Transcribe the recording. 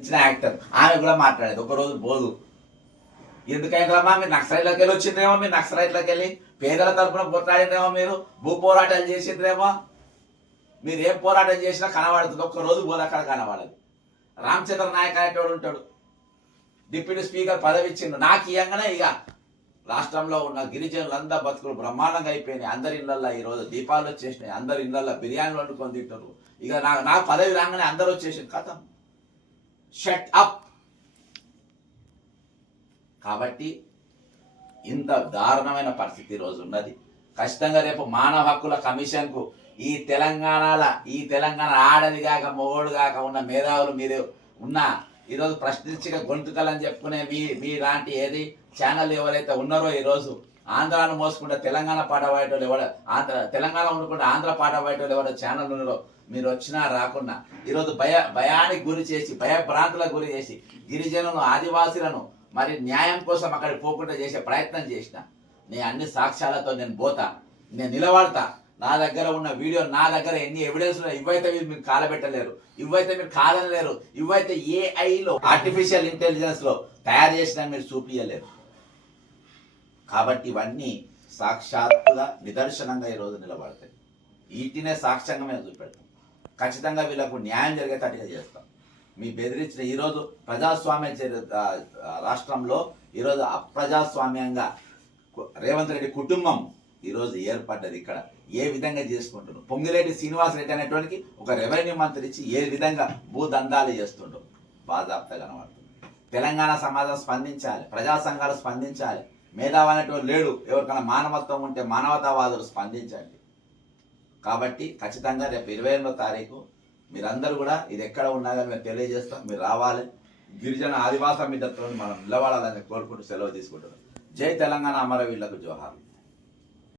ఇచ్చిన యాక్టర్ ఆమె కూడా మాట్లాడేది. ఒక రోజు పోదు ఎందుకైందమ్మా మీరు నక్సలైట్లోకి వెళ్ళి వచ్చిండ్రేమో మీరు నక్సలైట్లోకి వెళ్ళి పేదల తరపున పోట్లాడిందేమో మీరు? భూ పోరాటాలు చేసిండ్రేమో? మీరు ఏ పోరాటం చేసినా కనబడుతుంది ఒక్క రోజు అక్కడ కనబడదు. రామచంద్ర నాయక్ అనేటోడు ఉంటాడు. డిప్యూటీ స్పీకర్ పదవి ఇచ్చిండు. నాకు ఇవ్వగానే ఇక రాష్ట్రంలో ఉన్న గిరిజనులందరూ బతుకులు బ్రహ్మాండంగా అయిపోయినాయి. అందరి ఇళ్ళల్లో ఈరోజు దీపాలు వచ్చేసినాయి. అందరి ఇళ్ళల్లో బిర్యానీలు వండుకొని తింటారు ఇక నాకు నా పదవి రాగానే అందరూ వచ్చేసి కథం. షట్ అప్ కాబట్టి ఇంత దారుణమైన పరిస్థితి ఈరోజు ఉన్నది. ఖచ్చితంగా రేపు మానవ హక్కుల కమిషన్కు ఈ తెలంగాణల ఈ తెలంగాణ ఆడది కాక మొగోడు కాక ఉన్న మేధావులు మీరు ఉన్న ఈరోజు ప్రశ్నించక గొంతుకలని చెప్పుకునే మీ మీ లాంటి ఏది ఛానల్ ఎవరైతే ఉన్నారో ఈరోజు ఆంధ్రాను మోసుకుంటే తెలంగాణ పాట పాడేటోళ్ళు ఎవడ ఆంధ్ర తెలంగాణ ఉండుకుంటే ఆంధ్ర పాట పాడేటోళ్ళు ఎవరో ఛానల్ ఉన్నారో మీరు వచ్చినా రాకున్నా. ఈరోజు భయ భయానికి గురి చేసి భయభ్రాంతులకు గురి చేసి గిరిజనులను ఆదివాసులను మరి న్యాయం కోసం అక్కడికి పోకుండా చేసే ప్రయత్నం చేసిన నేను అన్ని సాక్ష్యాలతో నేను పోతా నేను నిలబడతా. నా దగ్గర ఉన్న వీడియో నా దగ్గర ఎన్ని ఎవిడెన్స్ ఉన్నాయి ఇవైతే మీరు మీరు కాలబెట్టలేరు ఇవైతే మీరు కాదనలేరు ఇవైతే ఏఐలో ఆర్టిఫిషియల్ ఇంటెలిజెన్స్లో తయారు చేసిన మీరు చూపించలేరు కాబట్టి ఇవన్నీ సాక్షాత్తుగా నిదర్శనంగా ఈరోజు నిలబడతాయి. వీటినే సాక్ష్యంగా మేము చూపెడతాం. ఖచ్చితంగా వీళ్ళకు న్యాయం జరిగేటట్టుగా చేస్తాం. మీ బెదిరించిన ఈరోజు ప్రజాస్వామ్య రాష్ట్రంలో ఈరోజు అప్రజాస్వామ్యంగా రేవంత్ రెడ్డి కుటుంబం ఈరోజు ఏర్పడ్డది ఇక్కడ. ఏ విధంగా చేసుకుంటున్నారు? పొంగిరెడ్డి శ్రీనివాస్ రెడ్డి అనేటువంటి ఒక రెవెన్యూ మంత్రి ఇచ్చి ఏ విధంగా భూదందాలు చేస్తుండ్రు బాధాప్త కనబడుతుంది. తెలంగాణ సమాజం స్పందించాలి ప్రజా సంఘాలు స్పందించాలి. మేధావి అనేటువంటి లేడు. ఎవరికైనా మానవత్వం ఉంటే మానవతావాదులు స్పందించండి. కాబట్టి ఖచ్చితంగా రేపు ఇరవై ఎనిమిదో తారీఖు మీరందరూ కూడా ఇది ఎక్కడ ఉన్నా మేము తెలియజేస్తాం. మీరు రావాలి. గిరిజన ఆదివాస మిత్రత్వం మనం నిలబడాలని కోరుకుంటూ సెలవు తీసుకుంటున్నాం. జై తెలంగాణ అమరవీళ్ళకు జోహార్